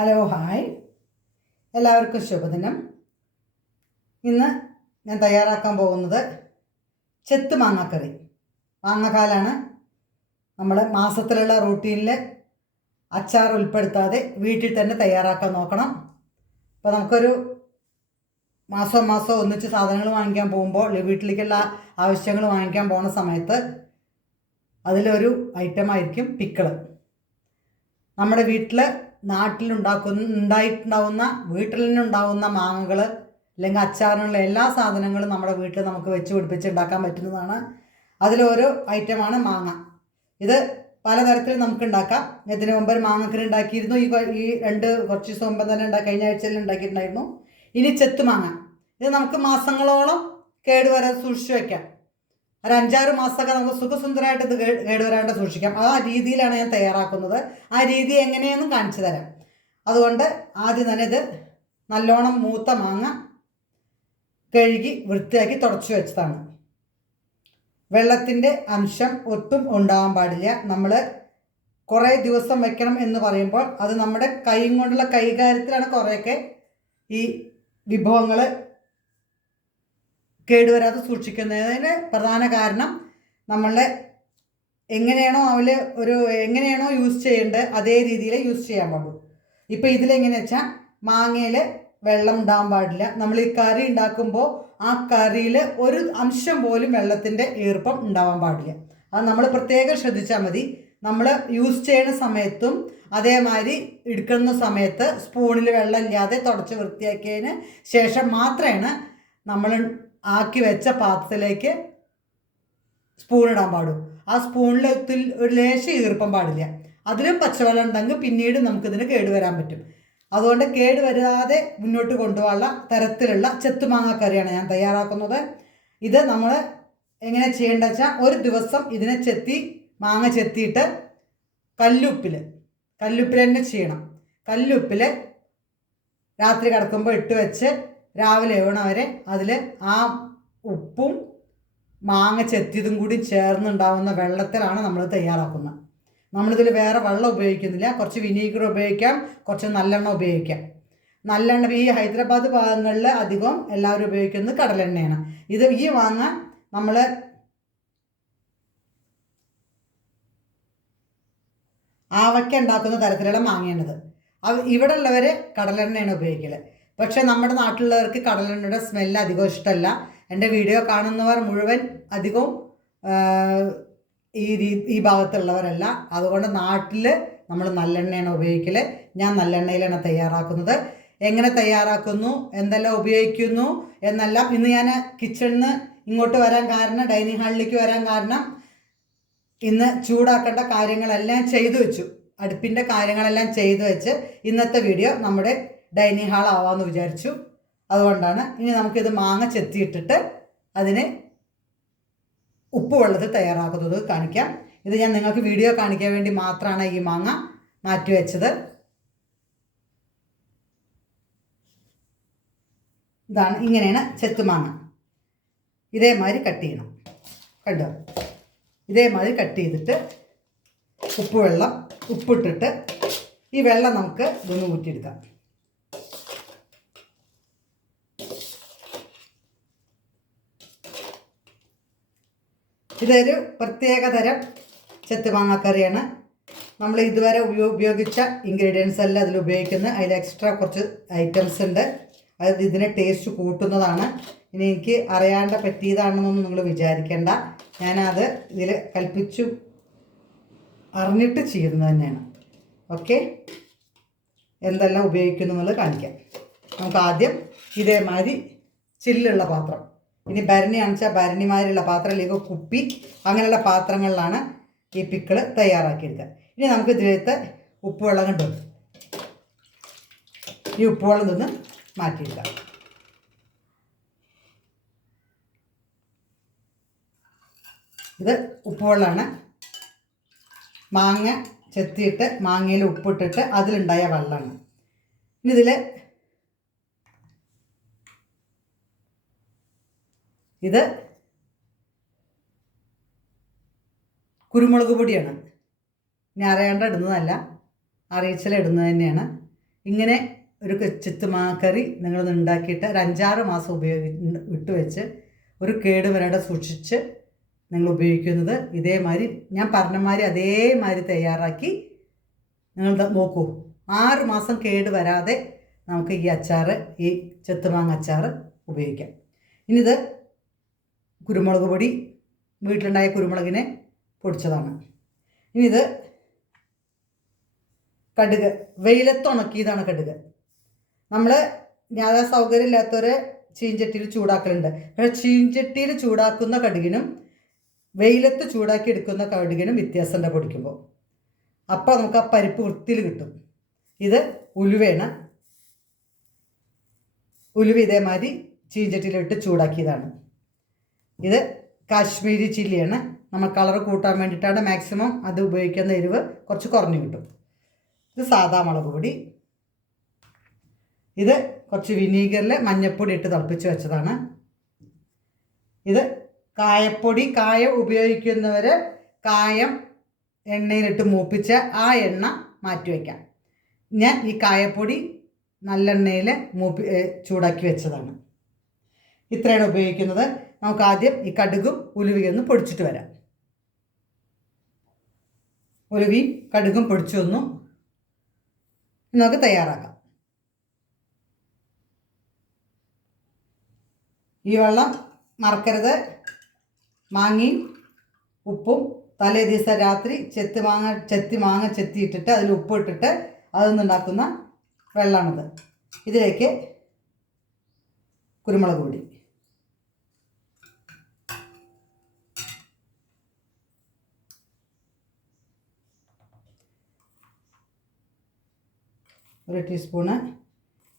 Hello hi, എല്ലാവർക്കും ശുഭദിനം. ഇന്ന് ഞാൻ തയ്യാറാക്കാൻ പോകുന്നത് ചെത്ത് മാങ്ങാക്കറി. മാങ്ങക്കാലാണ്. നമ്മൾ മാസത്തിലുള്ള റൂട്ടീനിൽ അച്ചാർ ഉൾപ്പെടുത്താതെ വീട്ടിൽ തന്നെ തയ്യാറാക്കാൻ നോക്കണം. അപ്പോൾ നമുക്കൊരു മാസം ഒന്നിച്ച് സാധനങ്ങൾ വാങ്ങിക്കാൻ പോകുമ്പോൾ വീട്ടിലേക്കുള്ള ആവശ്യങ്ങൾ വാങ്ങിക്കാൻ പോകുന്ന സമയത്ത് അതിലൊരു ഐറ്റമായിരിക്കും പിക്കിള്. നമ്മുടെ വീട്ടിൽ ഉണ്ടായിട്ടുണ്ടാവുന്ന വീട്ടിൽ നിന്നുണ്ടാവുന്ന മാങ്ങകൾ അല്ലെങ്കിൽ അച്ചാറിനുള്ള എല്ലാ സാധനങ്ങളും നമ്മുടെ വീട്ടിൽ നമുക്ക് വെച്ച് പിടിപ്പിച്ച് ഉണ്ടാക്കാൻ പറ്റുന്നതാണ്. അതിലൊരു ഐറ്റമാണ് മാങ്ങ. ഇത് പലതരത്തിൽ നമുക്ക് ഉണ്ടാക്കാം. ഇതിന് മുമ്പ് ഒരു മാങ്ങക്കറി ഉണ്ടാക്കിയിരുന്നു. കുറച്ച് ദിവസം മുമ്പ് തന്നെ കഴിഞ്ഞ ആഴ്ചയിൽ ഉണ്ടാക്കിയിട്ടുണ്ടായിരുന്നു. ഇനി ചെത്തുമാങ്ങ. ഇത് നമുക്ക് മാസങ്ങളോളം കേടുവരാതെ സൂക്ഷിച്ചു വയ്ക്കാം. ഒരു 5-6 മാസമൊക്കെ നമുക്ക് സുഖസുന്ദരമായിട്ട് ഇത് കേടുവരാണ്ട് സൂക്ഷിക്കാം. ആ രീതിയിലാണ് ഞാൻ തയ്യാറാക്കുന്നത്. ആ രീതി എങ്ങനെയെന്നും കാണിച്ചു തരാം. അതുകൊണ്ട് ആദ്യം തന്നെ ഇത് നല്ലോണം മൂത്ത മാങ്ങ കഴുകി വൃത്തിയാക്കി തുടച്ചു വെച്ചതാണ്. വെള്ളത്തിൻ്റെ അംശം ഒട്ടും ഉണ്ടാകാൻ പാടില്ല. നമ്മൾ കുറേ ദിവസം വെക്കണം എന്ന് പറയുമ്പോൾ അത് നമ്മുടെ കൈ കൊണ്ടുള്ള കൈകാര്യത്തിലാണ് കുറേയൊക്കെ ഈ വിഭവങ്ങൾ കേടുവരാതെ സൂക്ഷിക്കുന്നതിന് പ്രധാന കാരണം നമ്മളെ എങ്ങനെയാണോ എങ്ങനെയാണോ യൂസ് ചെയ്യേണ്ടത് അതേ രീതിയിൽ യൂസ് ചെയ്യാൻ പാടുള്ളൂ. ഇപ്പോൾ ഇതിലെങ്ങനെയാ വെച്ചാൽ മാങ്ങയിൽ വെള്ളം ഉണ്ടാകാൻ പാടില്ല. നമ്മൾ ഈ കറി ഉണ്ടാക്കുമ്പോൾ ആ കറിയിൽ ഒരു അംശം പോലും വെള്ളത്തിൻ്റെ ഈർപ്പം ഉണ്ടാവാൻ പാടില്ല. അത് നമ്മൾ പ്രത്യേകം ശ്രദ്ധിച്ചാൽ മതി. നമ്മൾ യൂസ് ചെയ്യുന്ന സമയത്തും അതേമാതിരി എടുക്കുന്ന സമയത്ത് സ്പൂണിൽ വെള്ളം ഇല്ലാതെ തുടച്ച് വൃത്തിയാക്കിയതിന് ശേഷം മാത്രമാണ് നമ്മൾ ആക്കി വെച്ച പാത്രത്തിലേക്ക് സ്പൂൺ ഇടാൻ പാടും. ആ സ്പൂണിൽ ഒരു ലേശം ഈർപ്പം പാടില്ല. അതിലും പച്ചവെള്ളം ഉണ്ടെങ്കിൽ പിന്നീട് നമുക്കിതിന് കേടുവരാൻ പറ്റും. അതുകൊണ്ട് കേടുവരാതെ മുന്നോട്ട് കൊണ്ടുപോകാനുള്ള തരത്തിലുള്ള ചെത്തുമാങ്ങാക്കറിയാണ് ഞാൻ തയ്യാറാക്കുന്നത്. ഇത് നമ്മൾ എങ്ങനെ ചെയ്യേണ്ടത് വെച്ചാൽ, ഒരു ദിവസം ഇതിനെ മാങ്ങ ചെത്തിയിട്ട് കല്ലുപ്പിൽ തന്നെ ചെയ്യണം. കല്ലുപ്പിൽ രാത്രി കിടക്കുമ്പോൾ ഇട്ട് വെച്ച് രാവിലെ വരെ അതിൽ ആ ഉപ്പും മാങ്ങ ചെത്തിയതും കൂടി ചേർന്നുണ്ടാവുന്ന വെള്ളത്തിലാണ് നമ്മൾ തയ്യാറാക്കുന്നത്. നമ്മളിതിൽ വേറെ വെള്ളം ഉപയോഗിക്കുന്നില്ല. കുറച്ച് വിനീഗർ ഉപയോഗിക്കാം, കുറച്ച് നല്ലെണ്ണ ഉപയോഗിക്കാം. നല്ലെണ്ണ ഈ ഹൈദരാബാദ് ഭാഗങ്ങളിൽ അധികം എല്ലാവരും ഉപയോഗിക്കുന്നത് കടലെണ്ണയാണ്. ഈ മാങ്ങ നമ്മൾ ആവയ്ക്ക ഉണ്ടാക്കുന്ന തരത്തിലുള്ള മാങ്ങയാണിത്. ഇവിടെ ഉള്ളവർ കടലെണ്ണയാണ് ഉപയോഗിക്കൽ. പക്ഷേ നമ്മുടെ നാട്ടിലുള്ളവർക്ക് കടലെണ്ണയുടെ സ്മെല്ല് അധികം ഇഷ്ടമല്ല. എൻ്റെ വീഡിയോ കാണുന്നവർ മുഴുവൻ അധികവും ഈ ഭാഗത്തുള്ളവരല്ല. അതുകൊണ്ട് നാട്ടിൽ നമ്മൾ നല്ലെണ്ണയാണ് ഉപയോഗിക്കൽ. ഞാൻ നല്ലെണ്ണയിലാണ് തയ്യാറാക്കുന്നത്. എങ്ങനെ തയ്യാറാക്കുന്നു, എന്തെല്ലാം ഉപയോഗിക്കുന്നു എന്നെല്ലാം ഇന്ന് ഞാൻ കിച്ചണിൽ നിന്ന് ഇങ്ങോട്ട് വരാൻ കാരണം, ഡൈനിങ് ഹാളിലേക്ക് വരാൻ കാരണം, ഇന്ന് ചൂടാക്കേണ്ട കാര്യങ്ങളെല്ലാം ചെയ്തു വെച്ചു. അടുപ്പിൻ്റെ കാര്യങ്ങളെല്ലാം ചെയ്തു വെച്ച് ഇന്നത്തെ വീഡിയോ നമ്മുടെ ഡൈനിങ് ഹാൾ ആവാമെന്ന് വിചാരിച്ചു. അതുകൊണ്ടാണ്. ഇനി നമുക്കിത് മാങ്ങ ചെത്തിയിട്ടിട്ട് അതിന് ഉപ്പ് വെള്ളത്തിൽ തയ്യാറാക്കുന്നത് കാണിക്കാം. ഇത് ഞാൻ നിങ്ങൾക്ക് വീഡിയോ കാണിക്കാൻ വേണ്ടി മാത്രമാണ് ഈ മാങ്ങ മാറ്റി വെച്ചത്. ഇങ്ങനെയാണ് ചെത്തുമാങ്ങ. ഇതേമാതിരി കട്ട് ചെയ്യണം. കണ്ടോ? ഇതേമാതിരി കട്ട് ചെയ്തിട്ട് ഉപ്പിട്ടിട്ട് ഈ വെള്ളം നമുക്ക് ഇതൊന്ന് ഊറ്റിയെടുക്കാം. ഇതൊരു പ്രത്യേകതരം ചെത്തുമാങ്ങാക്കറിയാണ്. നമ്മൾ ഇതുവരെ ഉപയോഗിച്ച ഇൻഗ്രീഡിയൻസ് എല്ലാം അതിൽ ഉപയോഗിക്കുന്നത്. അതിൽ എക്സ്ട്രാ കുറച്ച് ഐറ്റംസ് ഉണ്ട്. അത് ഇതിനെ ടേസ്റ്റ് കൂട്ടുന്നതാണ്. ഇനി എനിക്ക് അറിയാണ്ട് പറ്റിയതാണെന്നൊന്നും നിങ്ങൾ വിചാരിക്കേണ്ട. ഞാനത് ഇതിൽ കൽപ്പിച്ചു അറിഞ്ഞിട്ട് ചെയ്യുന്നത് തന്നെയാണ്. ഓക്കെ, എന്തെല്ലാം ഉപയോഗിക്കുന്നു എന്നുള്ളത് കാണിക്കാം. നമുക്ക് ആദ്യം ഇതേമാതിരി ചില്ലുള്ള പാത്രം, ഇനി ഭരണിയാണെന്ന് വെച്ചാൽ ഭരണിമാരിലുള്ള പാത്രം, അല്ലെങ്കിൽ കുപ്പി, അങ്ങനെയുള്ള പാത്രങ്ങളിലാണ് ഈ പിക്കിള് തയ്യാറാക്കിയെടുക്കുക. ഇനി നമുക്ക് ഇതിലത്തെ ഉപ്പുവെള്ളം കണ്ടു, ഈ ഉപ്പുവെള്ളം നിന്ന് മാറ്റിയെടുക്കാം. ഇത് ഉപ്പുവെള്ളമാണ്. മാങ്ങ ചെത്തിയിട്ട് മാങ്ങയിൽ ഉപ്പിട്ടിട്ട് അതിലുണ്ടായ വെള്ളമാണ്. ഇനി ഇത് കുരുമുളക് പൊടിയാണ്. ഇനി അറിയാണ്ട് ഇടുന്നതല്ല, അറിയിച്ചാൽ ഇടുന്നത് തന്നെയാണ്. ഇങ്ങനെ ഒരു ചെത്തുമാങ്ങക്കറി നിങ്ങളൊന്ന് ഉണ്ടാക്കിയിട്ട് ഒരു 5-6 മാസം വിട്ട് വെച്ച് ഒരു കേടുവരാതെ സൂക്ഷിച്ച് നിങ്ങൾ ഉപയോഗിക്കുന്നത് ഇതേമാതിരി ഞാൻ പറഞ്ഞമാതിരി അതേമാതിരി തയ്യാറാക്കി നിങ്ങൾ നോക്കൂ. 6 മാസം കേട് വരാതെ നമുക്ക് ഈ അച്ചാർ, ഈ ചെത്തുമാങ്ങ അച്ചാർ ഉപയോഗിക്കാം. ഇനി ഇത് കുരുമുളക് പൊടി, വീട്ടിലുണ്ടായ കുരുമുളകിനെ പൊടിച്ചതാണ്. ഇനി ഇത് കടുക്, വെയിലത്ത് ഉണക്കിയതാണ് കടുക്. നമ്മൾ ഞാൻ സൗകര്യമില്ലാത്തവർ ചീഞ്ചട്ടിയിൽ ചൂടാക്കലുണ്ട്. പക്ഷേ ചീഞ്ചട്ടിയിൽ ചൂടാക്കുന്ന കടുകിനും വെയിലത്ത് ചൂടാക്കി എടുക്കുന്ന കടുകിനും വ്യത്യാസമുണ്ട് പൊടിക്കുമ്പോൾ. അപ്പോൾ നമുക്ക് ആ പരിപ്പ് വൃത്തിയിൽ കിട്ടും. ഇത് ഉലുവയാണ്. ഉലുവ ഇതേമാതിരി ചീഞ്ചട്ടിയിലിട്ട് ചൂടാക്കിയതാണ്. ഇത് കാശ്മീരി ചില്ലിയാണ്. നമ്മൾ കളർ കൂട്ടാൻ വേണ്ടിയിട്ടാണ് മാക്സിമം അത് ഉപയോഗിക്കുന്ന. എരിവ് കുറച്ച് കുറഞ്ഞു കിട്ടും. ഇത് സാദാ മുളക് പൊടി. ഇത് കുറച്ച് വിനീഗറിൽ മഞ്ഞൾപ്പൊടി ഇട്ട് തിളപ്പിച്ച് വെച്ചതാണ്. ഇത് കായപ്പൊടി. കായം ഉപയോഗിക്കുന്നവർ കായം എണ്ണയിലിട്ട് മൂപ്പിച്ച് ആ എണ്ണ മാറ്റി വയ്ക്കാം. ഞാൻ ഈ കായപ്പൊടി നല്ലെണ്ണയിൽ ചൂടാക്കി വെച്ചതാണ്. ഇത്രയാണ് ഉപയോഗിക്കുന്നത്. നമുക്ക് ആദ്യം ഈ കടുകും ഉലുവയും ഒന്ന് പൊടിച്ചിട്ട് വരാം. ഉലുവയും കടുകും പൊടിച്ചു വന്നു. നമുക്ക് തയ്യാറാക്കാം. ഈ വെള്ളം മറക്കരുത്. മാങ്ങയും ഉപ്പും തലേ ദിവസം രാത്രി മാങ്ങ ചെത്തിയിട്ടിട്ട് അതിൽ ഉപ്പിട്ടിട്ട് അതൊന്നുണ്ടാക്കുന്ന വെള്ളമാണിത്. ഇതിലേക്ക് കുരുമുളക് പൊടി, ഒരു ടീസ്പൂണ്,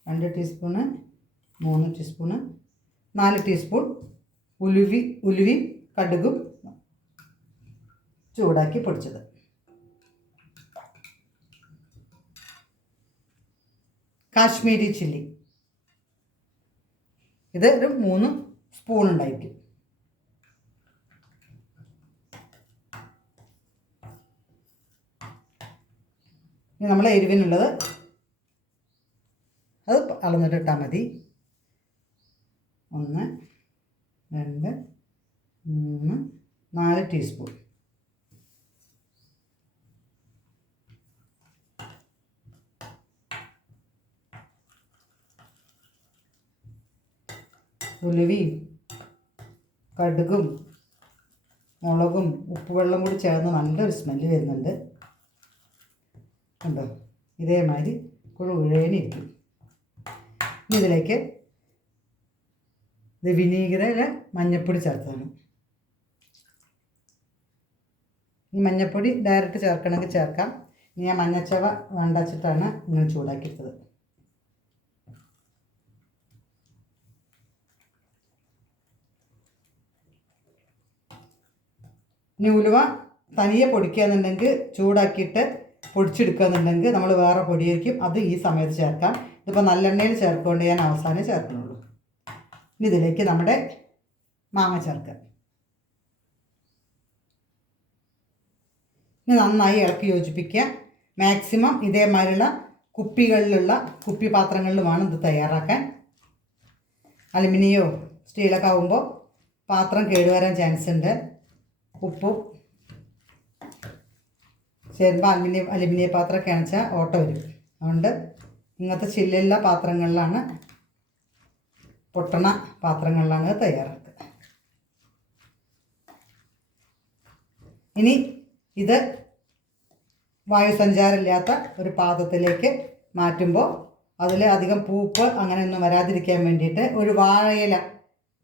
2 ടീസ്പൂണ്, 3 ടീസ്പൂണ്, 4 ടീസ്പൂൺ ഉലുവയും കടുകും ചൂടാക്കി പൊടിച്ചത്. കാശ്മീരി ചില്ലി, ഇത് ഒരു 3 സ്പൂൺ ഉണ്ടായിരിക്കും. ഇനി നമ്മൾ എരിവിനുള്ളത് അത് അളന്നിട്ടിട്ടാൽ മതി. 1, 2, 3, 4 ടീസ്പൂൺ. ഉലുവയും കടുകും മുളകും ഉപ്പുവെള്ളം കൂടി ചേർന്ന് നല്ലൊരു സ്മെല്ല് വരുന്നുണ്ട്. കണ്ടോ? ഇതേമാതിരി കുഴേനിരിക്കും. ഇനി ഇതിലേക്ക് ഇത് വിനീഗറിൽ മഞ്ഞൾപ്പൊടി ചേർത്തതാണ്. ഈ മഞ്ഞൾപ്പൊടി ഡയറക്റ്റ് ചേർക്കണമെങ്കിൽ ചേർക്കാം. ഇനി ഞാൻ മഞ്ഞച്ചവ വേണ്ട വെച്ചിട്ടാണ് ഇങ്ങനെ ചൂടാക്കിയെടുത്തത്. ഇനി ഉലുവ തനിയെ പൊടിക്കുകയെന്നുണ്ടെങ്കിൽ ചൂടാക്കിയിട്ട് പൊടിച്ചെടുക്കുകയെന്നുണ്ടെങ്കിൽ നമ്മൾ വേറെ പൊടിയായിരിക്കും, അത് ഈ സമയത്ത് ചേർക്കാം. ഇതിപ്പോൾ നല്ലെണ്ണയിൽ ചേർത്തുകൊണ്ട് ഞാൻ അവസാനം ചേർക്കുന്നുള്ളൂ. ഇനി ഇതിലേക്ക് നമ്മുടെ മാങ്ങ ചേർക്കുക. ഇനി നന്നായി ഇളക്കി യോജിപ്പിക്കുക. മാക്സിമം ഇതേമാതിരിയുള്ള കുപ്പി പാത്രങ്ങളിലുമാണ് ഇത് തയ്യാറാക്കാൻ. അലുമിനിയോ സ്റ്റീലൊക്കെ ആകുമ്പോൾ പാത്രം കേടുവരാൻ ചാൻസ് ഉണ്ട്. ഉപ്പും ചേരുമ്പോൾ അലുമിനിയ പാത്രമൊക്കെ ആണെച്ചാൽ ഓട്ട വരും. അതുകൊണ്ട് ഇങ്ങനത്തെ ചില്ലുള്ള പാത്രങ്ങളിലാണ്, പൊട്ടണ പാത്രങ്ങളിലാണ് തയ്യാറാക്കുക. ഇനി ഇത് വായുസഞ്ചാരമില്ലാത്ത ഒരു പാത്രത്തിലേക്ക് മാറ്റുമ്പോൾ അതിൽ അധികം പൂപ്പ് അങ്ങനെയൊന്നും വരാതിരിക്കാൻ വേണ്ടിയിട്ട് ഒരു വാഴയില,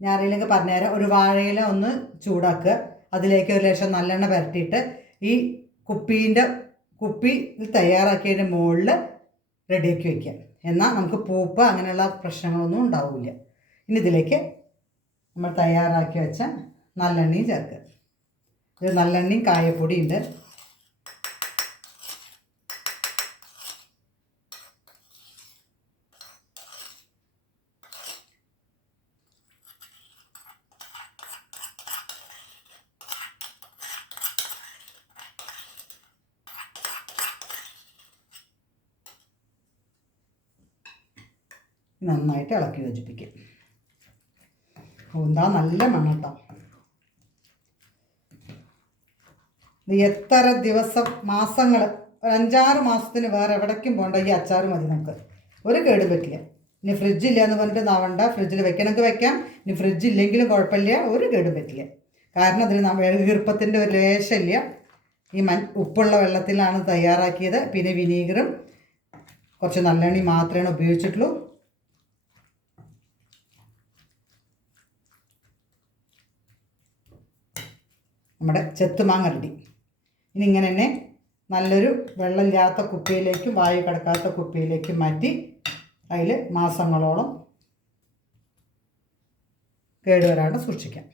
ഞാൻ അറിയില്ലെങ്കിൽ പറഞ്ഞുതരാം, ഒരു വാഴയില ഒന്ന് ചൂടാക്കുക. അതിലേക്ക് ഒരു ലേശം നല്ലെണ്ണ പുരട്ടിയിട്ട് ഈ കുപ്പി തയ്യാറാക്കിയതിൻ്റെ മുകളിൽ റെഡിയാക്കി വയ്ക്കുക. എന്നാൽ നമുക്ക് പൂപ്പ് അങ്ങനെയുള്ള പ്രശ്നങ്ങളൊന്നും ഉണ്ടാവില്ല. ഇനി ഇതിലേക്ക് നമ്മൾ തയ്യാറാക്കി വെച്ച നല്ലെണ്ണയും ചേർക്കുക. ഇത് നല്ലെണ്ണയും കായപ്പൊടിയുണ്ട്. നന്നായിട്ട് ഇളക്കി യോജിപ്പിക്കും. എന്താ നല്ല മണം കേട്ടോ. ഇത് എത്ര ദിവസം, മാസങ്ങൾ, ഒരു 5-6 മാസത്തിന് വേറെ എവിടേക്കും പോകണ്ട, ഈ അച്ചാർ മതി നമുക്ക്. ഒരു കേടും പറ്റില്ല. ഇനി ഫ്രിഡ്ജില്ല എന്ന് പറഞ്ഞിട്ട് നാവണ്ട, ഫ്രിഡ്ജിൽ വെക്കണമെങ്കിൽ വെക്കാം. ഇനി ഫ്രിഡ്ജില്ലെങ്കിലും കുഴപ്പമില്ല, ഒരു കേടും പറ്റില്ല. കാരണം അതിന് ഈർപ്പത്തിൻ്റെ ഒരു ലേശമില്ല. ഈ ഉപ്പുള്ള വെള്ളത്തിലാണ് തയ്യാറാക്കിയത്. പിന്നെ വിനീഗറും കുറച്ച് നല്ലെണ്ണയും മാത്രമേ ഉപയോഗിച്ചിട്ടുള്ളൂ. നമ്മുടെ ചെത്തുമാങ്ങ റെഡി. ഇനി ഇങ്ങനെ തന്നെ നല്ലൊരു വെള്ളമില്ലാത്ത കുപ്പിയിലേക്കും വായു കിടക്കാത്ത കുപ്പിയിലേക്കും മാറ്റി അതിൽ മാസങ്ങളോളം കേടുവരാണ്ട് സൂക്ഷിക്കാം.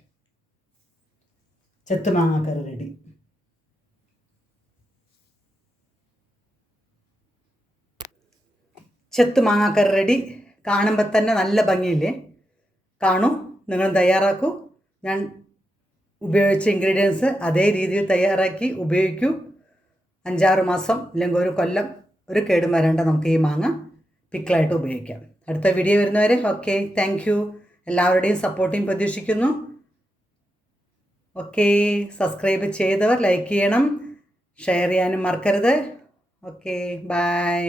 ചെത്തുമാങ്ങാക്കറി റെഡി. ചെത്തുമാങ്ങാക്കറി റെഡി. കാണുമ്പോൾ തന്നെ നല്ല ഭംഗിയില്ലേ? കാണൂ, നിങ്ങൾ തയ്യാറാക്കൂ. ഞാൻ ഉപയോഗിച്ച ഇൻഗ്രീഡിയൻസ് അതേ രീതിയിൽ തയ്യാറാക്കി ഉപയോഗിക്കൂ. 5-6 മാസം അല്ലെങ്കിൽ ഒരു കൊല്ലം ഒരു കേടും വരേണ്ട നമുക്ക് ഈ മാങ്ങ പിക്കിളായിട്ട് ഉപയോഗിക്കാം. അടുത്ത വീഡിയോ വരുന്നവരെ ഓക്കെ, താങ്ക് യു. എല്ലാവരുടെയും സപ്പോർട്ടിങ് പ്രതീക്ഷിക്കുന്നു. ഓക്കെ, സബ്സ്ക്രൈബ് ചെയ്തവർ ലൈക്ക് ചെയ്യണം, ഷെയർ ചെയ്യാനും മറക്കരുത്. Okay, by.